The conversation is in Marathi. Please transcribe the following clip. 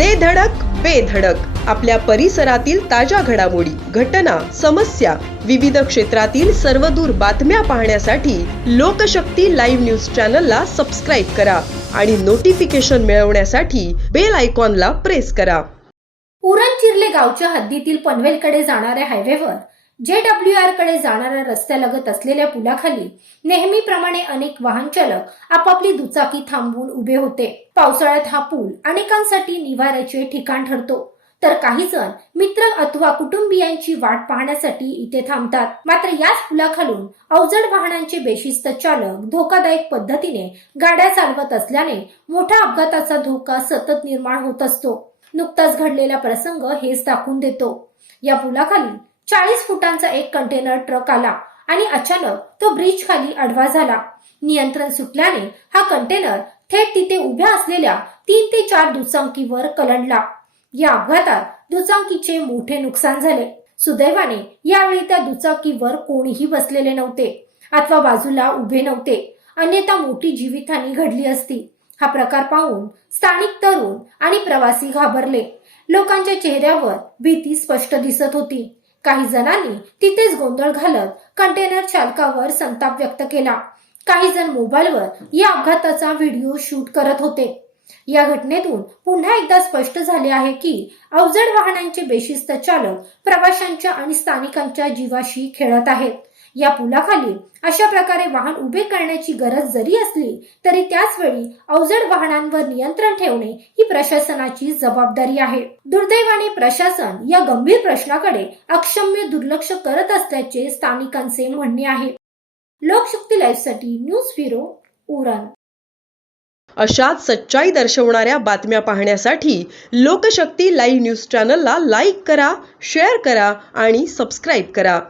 दे धडक बेधडक आपल्या परिसरातील ताज्या घडामोडी घटना समस्या विविध क्षेत्रातील सर्वदूर बातम्या पाहण्यासाठी लोकशक्ती लाईव्ह न्यूज चॅनलला सबस्क्राईब करा आणि नोटिफिकेशन मिळवण्यासाठी बेल आयकॉनला प्रेस करा. उरणचिर्ले गावच्या हद्दीतील पनवेलकडे जाणाऱ्या हायवेवर जे डब्ल्यू आरकडे जाणाऱ्या रस्त्यालगत असलेल्या पुलाखाली नेहमीप्रमाणे अनेक वाहन चालक आपापली दुचाकी थांबवून उभे होते. पावसाळ्यात हा पूल अनेकांसाठी निवाऱ्याचे ठिकाण ठरतो. तर काही जण मित्र अथवा कुटुंबियांची वाट पाहण्यासाठी इथे थांबतात. मात्र याच पुलाखालून अवजड वाहनांचे बेशिस्त चालक धोकादायक पद्धतीने गाड्या चालवत असल्याने मोठ्या अपघाताचा धोका सतत निर्माण होत असतो. नुकताच घडलेला प्रसंग हेच दाखवून देतो. या पुलाखाली चाळीस फुटांचा एक कंटेनर ट्रक आला आणि अचानक तो ब्रिज खाली आडवा झाला. नियंत्रण सुटल्याने हा कंटेनर थेट तिथे उभ्या असलेल्या तीन ते चार दुचाकीवर कलंडला. या अपघातात दुचाकीचे मोठे नुकसान झाले. सुदैवाने यावेळी त्या दुचाकीवर कोणीही बसलेले नव्हते अथवा बाजूला उभे नव्हते. अन्यथा मोठी जीवितहानी घडली असती. हा प्रकार पाहून स्थानिक तरुण आणि प्रवासी घाबरले. लोकांच्या चेहऱ्यावर भीती स्पष्ट दिसत होती. काही जणांनी तिथेच गोंधळ घालत कंटेनर चालकावर संताप व्यक्त केला. काही जण मोबाईलवर या अपघाताचा व्हिडिओ शूट करत होते. या घटनेतून पुन्हा एकदा स्पष्ट झाले आहे की अवजड वाहनांचे बेशिस्त चालक प्रवाशांच्या आणि स्थानिकांच्या जीवाशी खेळत आहेत. या पुलाखाली अशा प्रकारे वाहन उभे करण्याची गरज जरी असली तरी त्याच वेळी अवजड वाहनांवर नियंत्रण ठेवणे ही प्रशासनाची जबाबदारी आहे. दुर्दैवाने प्रशासन या गंभीर प्रश्नाकडे अक्षम्य दुर्लक्ष करत असल्याचे स्थानिकांचे म्हणणे आहे. लोकशक्ती लाईव्हसाठी न्यूज ब्युरो उरण. अशाच सच्चाई दर्शवणाऱ्या बातम्या पाहण्यासाठी लोकशक्ती लाईव्ह न्यूज चॅनलला लाईक करा शेअर करा आणि सबस्क्राईब करा.